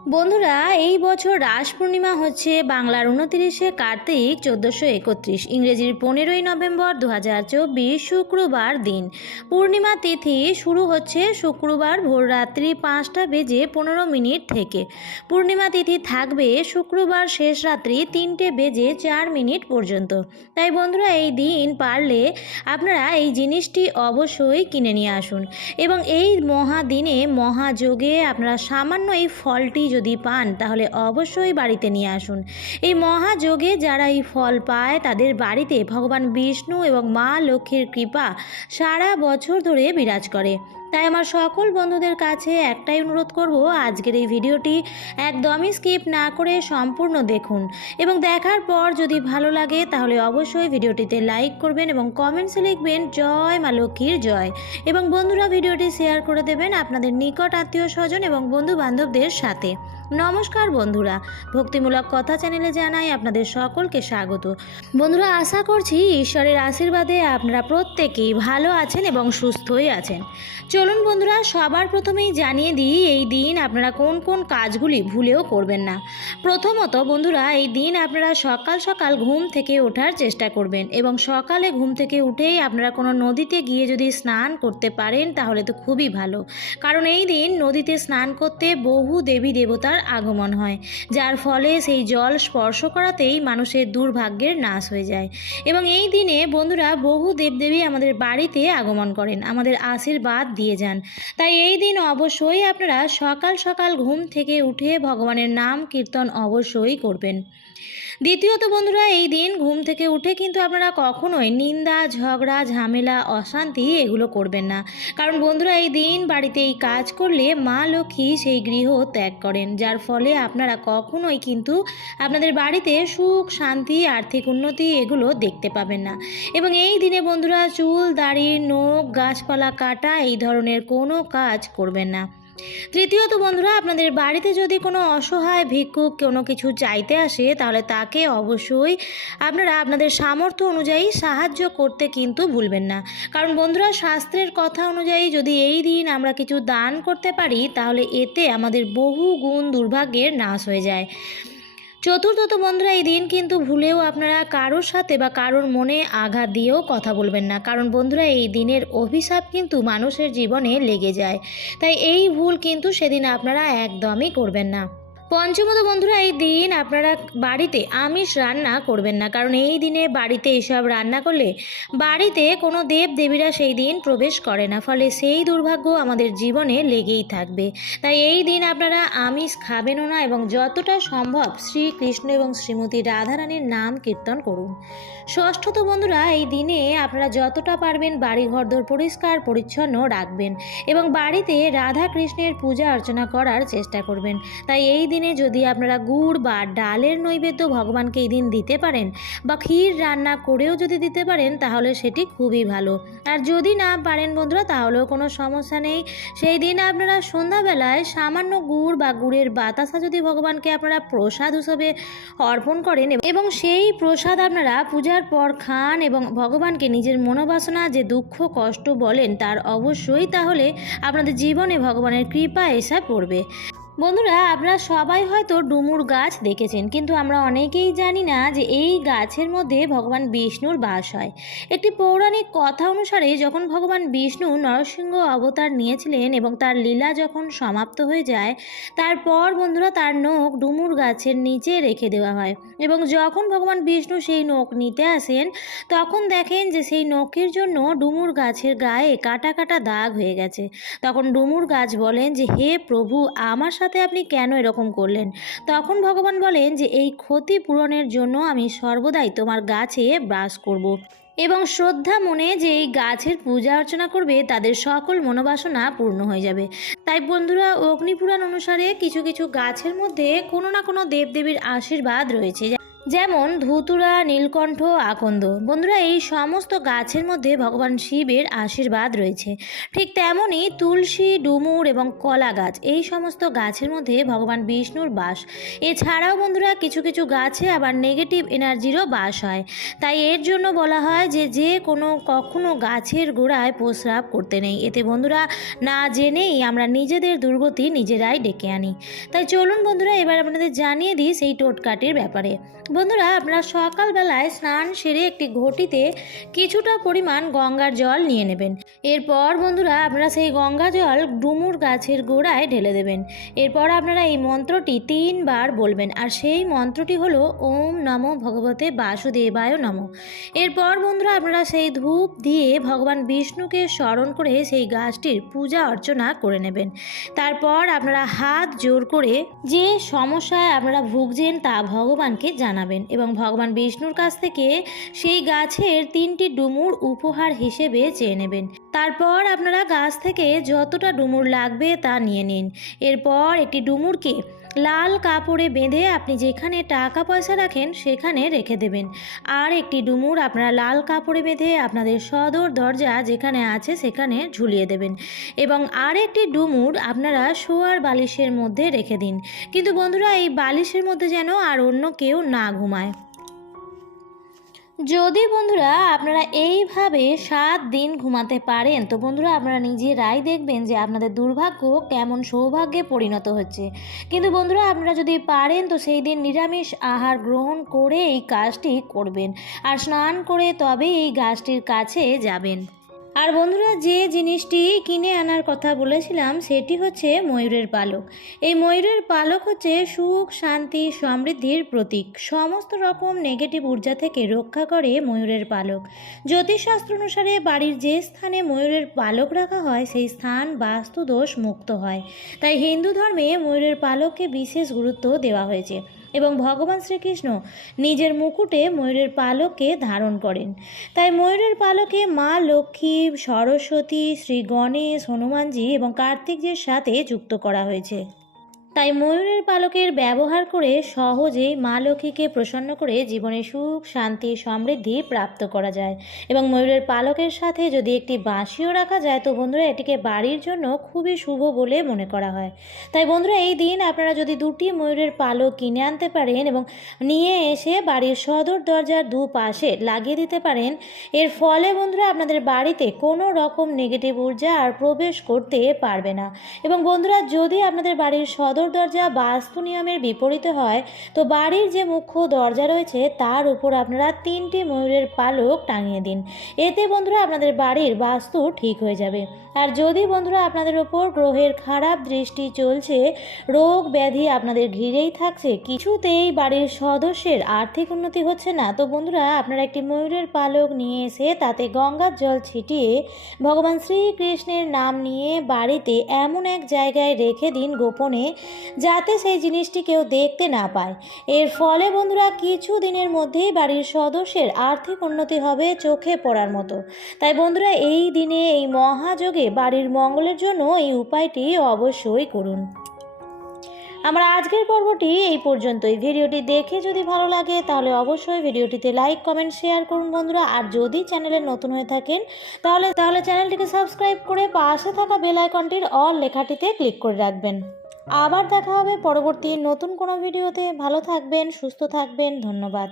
বন্ধুরা, এই বছর রাস পূর্ণিমা হচ্ছে বাংলার 29শে কার্তিক 1431, ইংরেজির 15ই নভেম্বর 2024 শুক্রবার দিন। পূর্ণিমা তিথি শুরু হচ্ছে শুক্রবার ভোররাত্রি 5:15 থেকে। পূর্ণিমা তিথি থাকবে শুক্রবার শেষ রাত্রি 3:04 পর্যন্ত। তাই বন্ধুরা, এই দিন পারলে আপনারা এই জিনিসটি অবশ্যই কিনে নিয়ে আসুন এবং এই মহাদিনে মহাযোগে আপনারা সামান্য এই ফলটি যদি পান তাহলে অবশ্যই বাড়িতে নিয়ে আসুন। এই মহাযোগে যারা এই ফল পায় তাদের বাড়িতে ভগবান বিষ্ণু এবং মা লক্ষ্মীর কৃপা সারা বছর ধরে বিরাজ করে। তাই আমার সকল বন্ধুদের কাছে একটাই অনুরোধ করব, আজকের এই ভিডিওটি একদমই স্কিপ না করে সম্পূর্ণ দেখুন এবং দেখার পর যদি ভালো লাগে তাহলে অবশ্যই ভিডিওটিতে লাইক করবেন এবং কমেন্টসে লিখবেন জয় মা লক্ষ্মীর জয়, এবং বন্ধুরা ভিডিওটি শেয়ার করে দেবেন আপনাদের নিকট আত্মীয় স্বজন এবং বন্ধু বান্ধবদের সাথে। নমস্কার বন্ধুরা, ভক্তিমূলক কথা চ্যানেলে জানাই আপনাদের সকলকে স্বাগত। বন্ধুরা, আশা করছি ঈশ্বরের আশীর্বাদে আপনারা প্রত্যেকেই ভালো আছেন এবং সুস্থই আছেন। চলুন বন্ধুরা, সবার প্রথমেই জানিয়ে দিই এই দিন আপনারা কোন কোন কাজগুলি ভুলেও করবেন না। প্রথমত বন্ধুরা, এই দিন আপনারা সকাল সকাল ঘুম থেকে ওঠার চেষ্টা করবেন এবং সকালে ঘুম থেকে উঠেই আপনারা কোনো নদীতে গিয়ে যদি স্নান করতে পারেন তাহলে তো খুবই ভালো, কারণ এই দিন নদীতে স্নান করতে বহু দেবী দেবতার আগমন হয়, যার ফলে সেই জল স্পর্শ করাতেই মানুষের দুর্ভাগ্যের নাশ হয়ে যায়। এবং এই দিনে বন্ধুরা বহু দেবদেবী আমাদের বাড়িতে আগমন করেন, আমাদের আশীর্বাদ দিয়ে যান। তাই এই দিন অবশ্যই আপনারা সকাল সকাল ঘুম থেকে উঠে ভগবানের নাম কীর্তন অবশ্যই করবেন। দ্বিতীয়ত বন্ধুরা, এই দিন ঘুম থেকে উঠে কিন্তু আপনারা কখনোই নিন্দা ঝগড়া ঝামেলা অশান্তি এগুলো করবেন না, কারণ বন্ধুরা এই দিন বাড়িতে এই কাজ করলে মা লক্ষ্মী সেই গৃহ ত্যাগ করেন, যার ফলে আপনারা কখনোই কিন্তু আপনাদের বাড়িতে সুখ শান্তি আর্থিক উন্নতি এগুলো দেখতে পাবেন না। এবং এই দিনে বন্ধুরা চুল দাড়ি নখ গাছপালা কাটা এই ধরনের কোনো কাজ করবেন না। তৃতীয়ত বন্ধুরা, আপনাদের বাড়িতে যদি কোনো অসহায় ভিক্ষুক কোনো কিছু চাইতে আসে তাহলে তাকে অবশ্যই আপনারা আপনাদের সামর্থ্য অনুযায়ী সাহায্য করতে কিন্তু ভুলবেন না, কারণ বন্ধুরা শাস্ত্রের কথা অনুযায়ী যদি এই দিন আমরা কিছু দান করতে পারি তাহলে এতে আমাদের বহু গুণ দুর্ভাগ্যের নাশ হয়ে যায়। চতুর্থত বন্ধুরা, এই দিন কিন্তু ভুলেও আপনারা কারোর সাথে বা কারোর মনে আঘাত দিয়েও কথা বলবেন না, কারণ বন্ধুরা এই দিনের অভিশাপ কিন্তু মানুষের জীবনে লেগে যায়। তাই এই ভুল কিন্তু সেদিন আপনারা একদমই করবেন না। পঞ্চমত বন্ধুরা, এই দিন আপনারা বাড়িতে আমিষ রান্না করবেন না, কারণ এই দিনে বাড়িতে এইসব রান্না করলে বাড়িতে কোনো দেব দেবীরা সেই দিন প্রবেশ করে না, ফলে সেই দুর্ভাগ্য আমাদের জীবনে লেগেই থাকবে। তাই এই দিন আপনারা আমিষ খাবেনও না এবং যতটা সম্ভব শ্রীকৃষ্ণ এবং শ্রীমতী রাধারানীর নাম কীর্তন করুন। ষষ্ঠত বন্ধুরা, এই দিনে আপনারা যতটা পারবেন বাড়ি ঘরদোর পরিষ্কার পরিচ্ছন্ন রাখবেন এবং বাড়িতে রাধা কৃষ্ণের পূজা অর্চনা করার চেষ্টা করবেন। তাই এই দিনে যদি আপনারা গুড় বা ডালের নৈবেদ্য ভগবানকে এই দিন দিতে পারেন বা ক্ষীর রান্না করেও যদি দিতে পারেন তাহলে সেটি খুবই ভালো। আর যদি না পারেন বন্ধুরা তাহলেও কোনো সমস্যা নেই, সেই দিন আপনারা সন্ধ্যাবেলায় সামান্য গুড় বা গুড়ের বাতাসা যদি ভগবানকে আপনারা প্রসাদ হিসেবে অর্পণ করেন এবং সেই প্রসাদ আপনারা পূজার পর খান এবং ভগবানকে নিজের মনোবাসনা যে দুঃখ কষ্ট বলেন তার অবশ্যই তাহলে আপনাদের জীবনে ভগবানের কৃপা এসে পড়বে। বন্ধুরা, আপনারা সবাই হয়তো ডুমুর গাছ দেখেছেন, কিন্তু আমরা অনেকেই জানি না যে এই গাছের মধ্যে ভগবান বিষ্ণুর বাস হয়। একটি পৌরাণিক কথা অনুসারে যখন ভগবান বিষ্ণু নরসিংহ অবতার নিয়েছিলেন এবং তার লীলা যখন সমাপ্ত হয়ে যায় তারপর বন্ধুরা তার নখ ডুমুর গাছের নিচে রেখে দেওয়া হয় এবং যখন ভগবান বিষ্ণু সেই নখ নিতে আসেন তখন দেখেন যে সেই নখের জন্য ডুমুর গাছের গায়ে কাটা কাটা দাগ হয়ে গেছে। তখন ডুমুর গাছ বলেন যে হে প্রভু, আমার সাথে আপনি কেন এরকম করলেন? তখন ভগবান বলেন যে এই ক্ষতি পূরণের জন্য আমি সর্বদাই তোমার গাছে বাস করব এবং শ্রদ্ধা মনে যে এই গাছের পূজা অর্চনা করবে তাদের সকল মনোবাসনা পূর্ণ হয়ে যাবে। তাই বন্ধুরা অগ্নিপুরাণ অনুসারে কিছু কিছু গাছের মধ্যে কোনো না কোনো দেবদেবীর আশীর্বাদ রয়েছে, যেমন ধুতুরা, নীলকণ্ঠ, আকন্দ। বন্ধুরা, এই সমস্ত গাছের মধ্যে ভগবান শিবের আশীর্বাদ রয়েছে। ঠিক তেমনই তুলসী, ডুমুর এবং কলা গাছ, এই সমস্ত গাছের মধ্যে ভগবান বিষ্ণুর বাস। এছাড়াও বন্ধুরা কিছু কিছু গাছে আবার নেগেটিভ এনার্জিরও বাস হয়। তাই এর জন্য বলা হয় যে কখনো গাছের গোড়ায় প্রস্রাব করতে নেই। এতে বন্ধুরা না জেনেই আমরা নিজেদের দুর্গতি নিজেরাই ডেকে আনি। তাই চলুন বন্ধুরা, এবার আপনাদের জানিয়ে দিই সেই টোটকাটির ব্যাপারে। বন্ধুরা, আপনারা সকালবেলায় স্নান সেরে একটি ঘটিতে কিছুটা পরিমাণ গঙ্গার জল নিয়ে নেবেন। এরপর বন্ধুরা আপনারা সেই গঙ্গা জল ডুমুর গাছের গোড়ায় ঢেলে দেবেন। এরপর আপনারা এই মন্ত্রটি 3 বার বলবেন, আর সেই মন্ত্রটি হলো ওম নমো ভগবতে বাসুদেবায় নমঃ। এরপর বন্ধুরা আপনারা সেই ধূপ দিয়ে ভগবান বিষ্ণুকে স্মরণ করে সেই গাছটির পূজা অর্চনা করে নেবেন। তারপর আপনারা হাত জোর করে যে সমস্যায় আপনারা ভুগছেন তা ভগবানকে জানাবেন এবং ভগবান বিষ্ণুর কাছ থেকে সেই গাছের 3টি ডুমুর উপহার হিসেবে চেয়ে নেবেন। তারপর আপনারা গাছ থেকে যতটা ডুমুর লাগবে তা নিয়ে নিন। এরপর একটি ডুমুরকে লাল কাপড়ে বেঁধে আপনি যেখানে টাকা পয়সা রাখেন সেখানে রেখে দেবেন। আর একটি ডুমুর আপনারা লাল কাপড়ে বেঁধে আপনাদের সদর দরজা যেখানে আছে সেখানে ঝুলিয়ে দেবেন এবং আর একটি ডুমুর আপনারা শোয়ার বালিশের মধ্যে রেখে দিন। কিন্তু বন্ধুরা, এই বালিশের মধ্যে যেন আর অন্য কেউ না ঘুমায়। যদি বন্ধুরা আপনারা এইভাবে 7 দিন ঘুমাতে পারেন তো বন্ধুরা আপনারা নিজেরাই দেখবেন যে আপনাদের দুর্ভাগ্য কেমন সৌভাগ্যে পরিণত হচ্ছে। কিন্তু বন্ধুরা আপনারা যদি পারেন তো সেই দিন নিরামিষ আহার গ্রহণ করে এই কাজটি করবেন আর স্নান করে তবে এই গাছটির কাছে যাবেন। আর বন্ধুরা, যে জিনিসটি কিনে আনার কথা বলেছিলাম সেটি হচ্ছে ময়ূরের পালক। এই ময়ূরের পালক হচ্ছে সুখ, শান্তি, সমৃদ্ধির প্রতীক। সমস্ত রকম নেগেটিভ ঊর্জা থেকে রক্ষা করে ময়ূরের পালক। জ্যোতিষশাস্ত্র অনুসারে বাড়ির যে স্থানে ময়ূরের পালক রাখা হয় সেই স্থান বাস্তুদোষ মুক্ত হয়। তাই হিন্দু ধর্মে ময়ূরের পালককে বিশেষ গুরুত্ব দেওয়া হয়েছে এবং ভগবান শ্রীকৃষ্ণ নিজের মুকুটে ময়ূরের পালককে ধারণ করেন। তাই ময়ূরের পালকে মা লক্ষ্মী, সরস্বতী, শ্রী গণেশ, হনুমানজি এবং কার্তিকজির সাথে যুক্ত করা হয়েছে। তাই ময়ূরের পালকের ব্যবহার করে সহজেই মা লক্ষ্মীকে প্রসন্ন করে জীবনে সুখ, শান্তি, সমৃদ্ধি প্রাপ্ত করা যায়। এবং ময়ূরের পালকের সাথে যদি একটি বাঁশিও রাখা যায় তো বন্ধুরা এটিকে বাড়ির জন্য খুবই শুভ বলে মনে করা হয়। তাই বন্ধুরা এই দিন আপনারা যদি 2টি ময়ূরের পালক কিনে আনতে পারেন এবং নিয়ে এসে বাড়ির সদর দরজার দুপাশে লাগিয়ে দিতে পারেন, এর ফলে বন্ধুরা আপনাদের বাড়িতে কোনো রকম নেগেটিভ ঊর্জা আর প্রবেশ করতে পারবে না। এবং বন্ধুরা, যদি আপনাদের বাড়ির সদর দরজা বাস্তু নিয়মের বিপরীতে হয় তো বাড়ির যে মুখ্য দরজা রয়েছে তার উপর আপনারা 3টি ময়ূরের পালক টাঙিয়ে দিন। এতে বন্ধুরা আপনাদের বাড়ির বাস্তু ঠিক হয়ে যাবে। আর যদি বন্ধুরা আপনাদের ওপর গ্রহের খারাপ দৃষ্টি চলছে, রোগ ব্যাধি আপনাদের ঘিরেই থাকছে, কিছুতেই বাড়ির সদস্যের আর্থিক উন্নতি হচ্ছে না, তো বন্ধুরা আপনারা একটি ময়ূরের পালক নিয়ে এসে তাতে গঙ্গার জল ছিটিয়ে ভগবান শ্রীকৃষ্ণের নাম নিয়ে বাড়িতে এমন এক জায়গায় রেখে দিন গোপনে, যাতে সেই জিনিসটি কেউ দেখতে না পায়। এর ফলে বন্ধুরা কিছু দিনের মধ্যেই বাড়ির সদস্যের আর্থিক উন্নতি হবে চোখে পড়ার মতো। তাই বন্ধুরা এই দিনে এই মহাযোগে বাড়ির মঙ্গলের জন্য এই উপায়টি অবশ্যই করুন। আমার আজকের পর্বটি এই পর্যন্তই। ভিডিওটি দেখে যদি ভালো লাগে তাহলে অবশ্যই ভিডিওটিতে লাইক, কমেন্ট, শেয়ার করুন বন্ধুরা। আর যদি চ্যানেলে নতুন হয়ে থাকেন তাহলে চ্যানেলটিকে সাবস্ক্রাইব করে পাশে থাকা বেল আইকনটির অল লেখাটিতে ক্লিক করে রাখবেন। আবার দেখা হবে পরবর্তী নতুন কোনো ভিডিওতে। ভালো থাকবেন, সুস্থ থাকবেন। ধন্যবাদ।